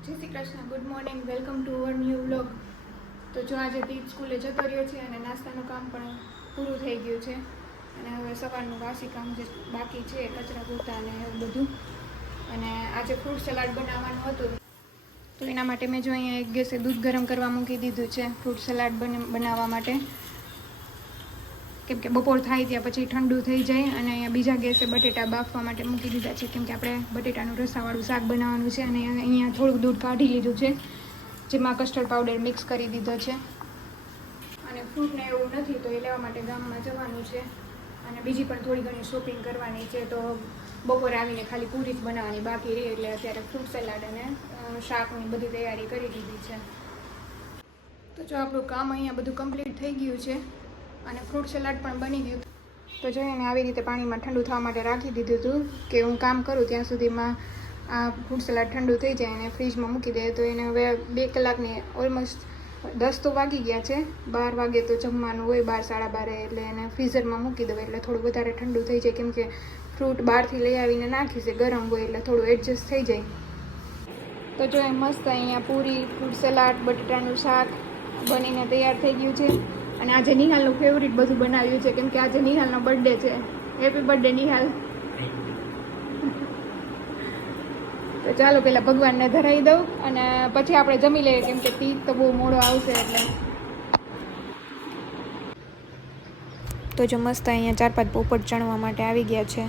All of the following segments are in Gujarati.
જય Shri Krishna, good morning, welcome to our new vlog. તો જો આજે દીપ સ્કૂલે જતો રહ્યો છે અને નાસ્તાનું કામ પણ પૂરું થઈ ગયું છે. અને હવે સવારનું વાસી કામ જે બાકી છે, કચરા પોતા અને એવું બધું. અને આજે ફ્રૂટ સલાડ બનાવવાનું હતું. તો એના માટે મેં જો અહીંયા એક ગેસે દૂધ ગરમ કરવા મૂકી દીધું છે ફ્રૂટ સલાડ બને બનાવવા માટે. કેમ કે બપોર થાય ત્યાં પછી ઠંડુ થઈ જાય અને અહીંયા બીજા ગેસે બટેટા બાફવા માટે મૂકી દીધા છે. કેમ કે આપણે બટેટાનું રસાવાળું શાક બનાવવાનું છે અને અહીંયા થોડુંક દૂધ કાઢી લીધું છે, જેમાં કસ્ટર્ડ પાવડર મિક્સ કરી દીધો છે. અને ફ્રૂટને એવું નથી તો એ લેવા માટે ગામમાં જવાનું છે. અને બીજી પણ થોડી ઘણી શોપિંગ કરવાની છે તો બપોરે આવીને ખાલી પૂરી જ બનાવવાની બાકી રહી એટલે અત્યારે ફ્રૂટ સલાડ અને શાકની બધી તૈયારી કરી દીધી છે. તો જો આપણું કામ અહીંયા બધું કમ્પ્લીટ થઈ ગયું છે. અને ફ્રૂટ સલાડ પણ બની ગયું. તો જો એને આવી રીતે પાણીમાં ઠંડુ થવા માટે રાખી દીધું હતું કે હું કામ કરું ત્યાં સુધીમાં આ ફ્રૂટ સલાડ ઠંડુ થઈ જાય અને ફ્રીજમાં મૂકી દે. તો એને હવે બે કલાકની ઓલમોસ્ટ દસ તો વાગી ગયા છે. બાર વાગે તો જમવાનું હોય, બાર સાડા બારે એટલે એને ફ્રીઝરમાં મૂકી દઉં એટલે થોડું વધારે ઠંડુ થઈ જાય. કેમ કે ફ્રૂટ બહારથી લઈ આવીને નાખી છે, ગરમ હોય એટલે થોડું એડજસ્ટ થઈ જાય. તો જો એ મસ્ત અહીંયા પૂરી, ફ્રૂટ સલાડ, બટેટાનું શાક બનીને તૈયાર થઈ ગયું છે. અને આજે નિહાલનું ફેવરિટ બધું બનાવ્યું છે કેમ કે આજે નિહાલનો બર્થડે છે. Happy birthday Nihal. તો ચાલો પહેલાં ભગવાનને ધરાવી દઉં અને પછી આપણે જમી લઈએ કેમ કે તીજ તો બહુ મોડો આવશે એટલે. તો જો મસ્ત અહીંયા ચાર પાંચ પોપટ ચણવા માટે આવી ગયા છે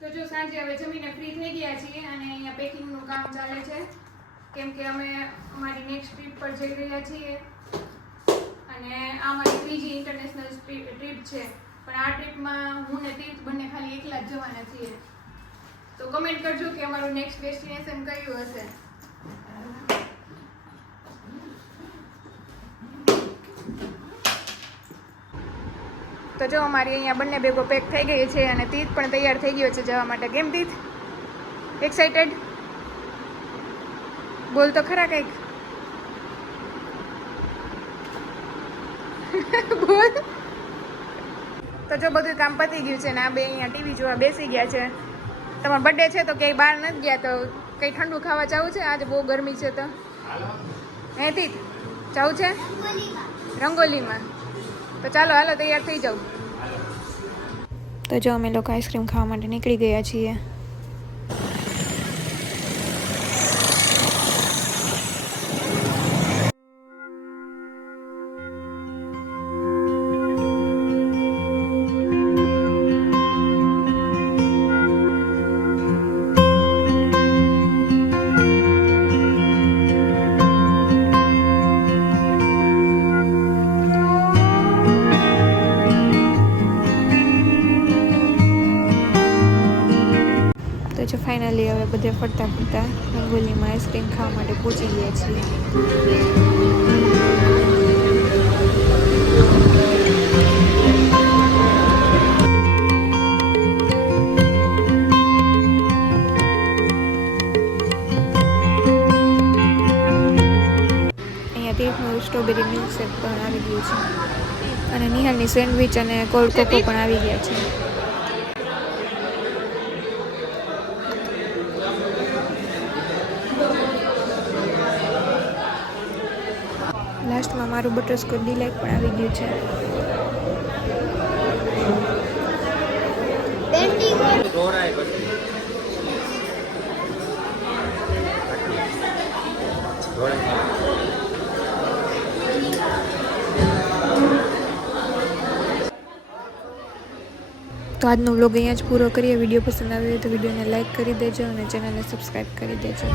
તો જો સાંજે હવે જમીને ફ્રી થઈ ગયા છીએ અને અહીંયા પેકિંગનું કામ ચાલે છે. કેમ કે અમે અમારી નેક્સ્ટ ટ્રીપ પર જઈ રહ્યા છીએ. અને આ મારી ત્રીજી ઇન્ટરનેશનલ ટ્રીપ છે. પણ આ ટ્રીપમાં હું ને તીર્થ બંને ખાલી એકલા જ જવાના છીએ. તો કમેન્ટ કરજો કે અમારું નેક્સ્ટ ડેસ્ટિનેશન કયું હશે. તો જો અમારી અહીંયા બંને બેગો પેક થઈ ગઈ છે અને તીત પણ તૈયાર થઈ ગયો છે જવા માટે. કેમ તીત? એક્સાઇટેડ બોલ તો ખરા કંઈક. બોલ. તો જો બધું કામ પતી ગયું છે ને આ બે અહીંયા ટીવી જોવા બેસી ગયા છે. તમારો બર્થડે છે તો ક્યાંય બહાર નથી ગયા તો કંઈ ઠંડુ ખાવા જવું છે? આજે બહુ ગરમી છે તો. હેથી જવું છે? રંગોલીમાં. તો ચાલો હાલો તૈયાર થઈ જાઉં. તો જો અમે લોકો આઈસ્ક્રીમ ખાવા માટે નીકળી ગયા છીએ. તો ફાઇનલી હવે બધે ફરતા ફરતા રંગોલીમાં આઈસ્ક્રીમ ખાવા માટે પહોંચી ગયા છીએ. તીર્થનું સ્ટ્રોબેરી મિલ્કશેક પણ આવી ગયું છે. અને નિહાલની સેન્ડવિચ અને કોલ્ડ કોકો પણ આવી ગયા છે. લાસ્ટમાં મારું બટરસ્કોચ ડિલાઇટ પણ આવી ગયું છે. તો આજનો વ્લોગ અહીંયા જ પૂરો કરીએ. વીડિયો પસંદ આવ્યો હોય તો વિડીયોને લાઇક કરી દેજો અને ચેનલને સબસ્ક્રાઈબ કરી દેજો.